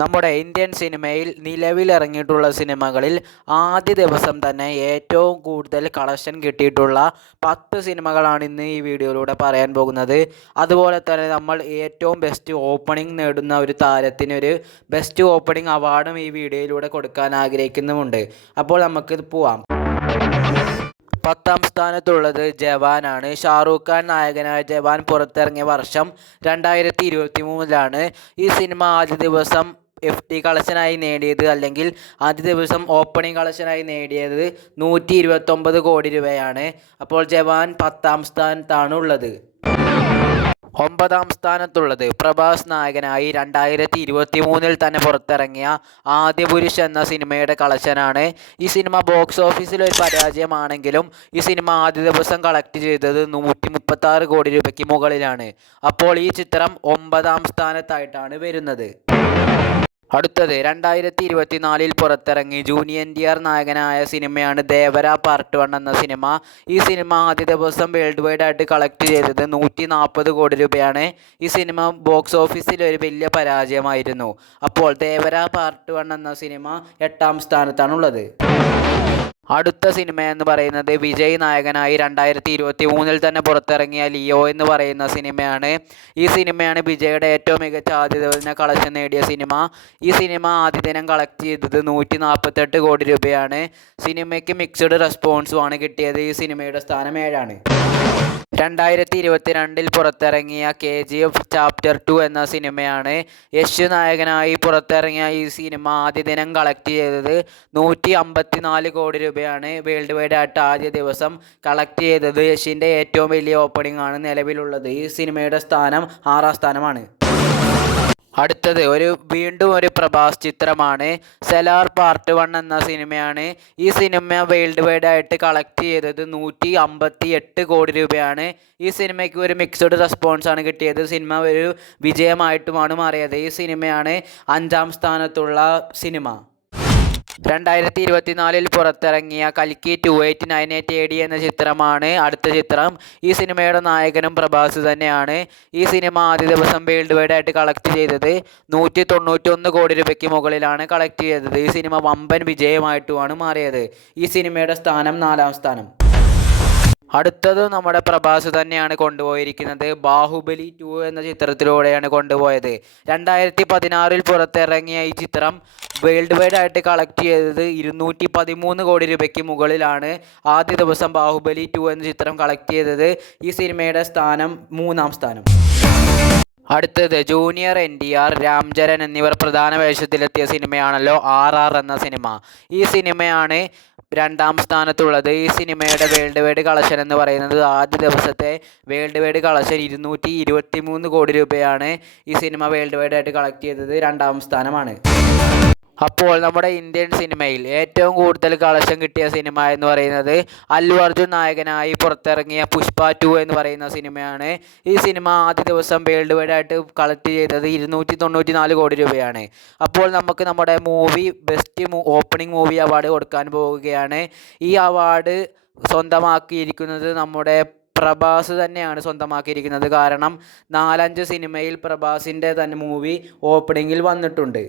നമ്മുടെ ഇന്ത്യൻ സിനിമയിൽ നിലവിലിറങ്ങിയിട്ടുള്ള സിനിമകളിൽ ആദ്യ ദിവസം തന്നെ ഏറ്റവും കൂടുതൽ കളക്ഷൻ കിട്ടിയിട്ടുള്ള 10 സിനിമകളാണ് ഇന്ന് ഈ വീഡിയോയിലൂടെ പറയാൻ പോകുന്നത്. അതുപോലെ തന്നെ നമ്മൾ ഏറ്റവും ബെസ്റ്റ് ഓപ്പണിംഗ് നേടുന്ന ഒരു താരത്തിന് ഒരു ബെസ്റ്റ് ഓപ്പണിംഗ് അവാർഡും ഈ വീഡിയോയിലൂടെ കൊടുക്കാൻ ആഗ്രഹിക്കുന്നുമുണ്ട്. അപ്പോൾ നമുക്കിത് പോവാം. 10ാം സ്ഥാനത്തുള്ളത് ജവാനാണ്. ഷാറൂഖ് ഖാൻ നായകനായ ജവാൻ പുറത്തിറങ്ങിയ വർഷം 2023 ഈ സിനിമ ആദ്യ ദിവസം FT കളക്ഷനായി നേടിയത് അല്ലെങ്കിൽ ആദ്യ ദിവസം ഓപ്പണിംഗ് കളക്ഷനായി നേടിയത് 129 കോടി രൂപയാണ്. അപ്പോൾ ജവാൻ 10ാം സ്ഥാനത്താണ് ഉള്ളത്. 9ാം സ്ഥാനത്തുള്ളത് പ്രഭാസ് നായകനായി 2023 തന്നെ പുറത്തിറങ്ങിയ ആദ്യപുരുഷ് എന്ന സിനിമയുടെ കളക്ഷനാണ്. ഈ സിനിമ ബോക്സ് ഓഫീസിൽ ഒരു പരാജയമാണെങ്കിലും ഈ സിനിമ ആദ്യ ദിവസം കളക്ട് ചെയ്തത് 136 കോടി രൂപയ്ക്ക് മുകളിലാണ്. അപ്പോൾ ഈ ചിത്രം 9ാം സ്ഥാനത്തായിട്ടാണ് വരുന്നത്. അടുത്തത് 2024 പുറത്തിറങ്ങി ജൂനിയർ NTR നായകനായ സിനിമയാണ് ദേവര പാർട്ട് 1 എന്ന സിനിമ. ഈ സിനിമ ആദ്യ ദിവസം വേൾഡ് വൈഡ് ആയിട്ട് കളക്ട് ചെയ്തത് 140 കോടി രൂപയാണ്. ഈ സിനിമ ബോക്സ് ഓഫീസിൽ ഒരു വലിയ പരാജയമായിരുന്നു. അപ്പോൾ ദേവര പാർട്ട് 1 എന്ന സിനിമ 8ാം സ്ഥാനത്താണുള്ളത്. അടുത്ത സിനിമ എന്ന് പറയുന്നത് വിജയ് നായകനായി 2023 തന്നെ പുറത്തിറങ്ങിയ ലിയോ എന്ന് പറയുന്ന സിനിമയാണ്. ഈ സിനിമയാണ് വിജയുടെ ഏറ്റവും മികച്ച ആദ്യ ദിവസം കളക്ഷൻ നേടിയ സിനിമ. ഈ സിനിമ ആദ്യ ദിനം കളക്ട് ചെയ്തത് 148 കോടി രൂപയാണ്. സിനിമയ്ക്ക് മിക്സഡ് റെസ്പോൺസുമാണ് കിട്ടിയത്. ഈ സിനിമയുടെ സ്ഥാനം 7ആണ്. 2022 പുറത്തിറങ്ങിയ KGF ചാപ്റ്റർ 2 എന്ന സിനിമയാണ്. യശ് നായകനായി പുറത്തിറങ്ങിയ ഈ സിനിമ ആദ്യ ദിനം കളക്ട് ചെയ്തത് 154 കോടി രൂപയാണ്. വേൾഡ് വൈഡ് ആയിട്ട് ആദ്യ ദിവസം കളക്ട് ചെയ്തത് യശിൻ്റെ ഏറ്റവും വലിയ ഓപ്പണിംഗ് ആണ് നിലവിലുള്ളത്. ഈ സിനിമയുടെ സ്ഥാനം 6ാം സ്ഥാനമാണ്. അടുത്തത് വീണ്ടും ഒരു പ്രഭാസ് ചിത്രമാണ്. സെലാർ പാർട്ട് 1 എന്ന സിനിമയാണ്. ഈ സിനിമ വേൾഡ് വൈഡ് ആയിട്ട് കളക്ട് ചെയ്തത് 158 കോടി രൂപയാണ്. ഈ സിനിമയ്ക്ക് ഒരു മിക്സഡ് റെസ്പോൺസാണ് കിട്ടിയത്. സിനിമ ഒരു വിജയമായിട്ടുമാണ് മാറിയത്. ഈ സിനിമയാണ് 5ാം സ്ഥാനത്തുള്ള സിനിമ. 2024 പുറത്തിറങ്ങിയ കൽക്കി 2898 AD എന്ന ചിത്രമാണ് അടുത്ത ചിത്രം. ഈ സിനിമയുടെ നായകനും പ്രഭാസ് തന്നെയാണ്. ഈ സിനിമ ആദ്യ ദിവസം വേൾഡ് വൈഡ് ആയിട്ട് കളക്ട് ചെയ്തത് 191 കോടി രൂപയ്ക്ക് മുകളിലാണ് കളക്ട് ചെയ്തത്. ഈ സിനിമ വമ്പൻ വിജയമായിട്ടുമാണ് മാറിയത്. ഈ സിനിമയുടെ സ്ഥാനം 4ാം സ്ഥാനം. അടുത്തത് നമ്മുടെ പ്രഭാസ് തന്നെയാണ് കൊണ്ടുപോയിരിക്കുന്നത്. ബാഹുബലി 2 എന്ന ചിത്രത്തിലൂടെയാണ് കൊണ്ടുപോയത്. 2016 പുറത്തിറങ്ങിയ ഈ ചിത്രം വേൾഡ് വൈഡ് ആയിട്ട് കളക്ട് ചെയ്തത് 213 കോടി രൂപയ്ക്ക് മുകളിലാണ് ആദ്യ ദിവസം ബാഹുബലി 2 എന്ന ചിത്രം കളക്ട് ചെയ്തത്. ഈ സിനിമയുടെ സ്ഥാനം 3ാം സ്ഥാനം. അടുത്തത് ജൂനിയർ NTR, രാംചരൺ എന്നിവർ പ്രധാന വേഷത്തിലെത്തിയ സിനിമയാണല്ലോ RR എന്ന സിനിമ. ഈ സിനിമയാണ് 2ാം സ്ഥാനത്തുള്ളത്. ഈ സിനിമയുടെ വേൾഡ് വൈഡ് കളക്ഷൻ എന്ന് പറയുന്നത് ആദ്യ ദിവസത്തെ വേൾഡ് വൈഡ് കളക്ഷൻ 223 കോടി രൂപയാണ്. ഈ സിനിമ വേൾഡ് വൈഡ് ആയിട്ട് കളക്ട് ചെയ്തത് 2ാം സ്ഥാനമാണ്. അപ്പോൾ നമ്മുടെ ഇന്ത്യൻ സിനിമയിൽ ഏറ്റവും കൂടുതൽ കളക്ഷൻ കിട്ടിയ സിനിമ എന്ന് പറയുന്നത് അല്ലു അർജുൻ നായകനായി പുറത്തിറങ്ങിയ പുഷ്പ 2 എന്ന് പറയുന്ന സിനിമയാണ്. ഈ സിനിമ ആദ്യ ദിവസം വേൾഡ് വൈഡ് ആയിട്ട് കളക്ട് ചെയ്തത് 294 കോടി രൂപയാണ്. അപ്പോൾ നമുക്ക് നമ്മുടെ ബെസ്റ്റ് ഓപ്പണിംഗ് മൂവി അവാർഡ് കൊടുക്കാൻ പോവുകയാണ്. ഈ അവാർഡ് സ്വന്തമാക്കിയിരിക്കുന്നത് നമ്മുടെ പ്രഭാസ് തന്നെയാണ് സ്വന്തമാക്കിയിരിക്കുന്നത്. കാരണം 4-5 സിനിമയിൽ പ്രഭാസിൻ്റെ തന്നെ മൂവി ഓപ്പണിങ്ങിൽ വന്നിട്ടുണ്ട്.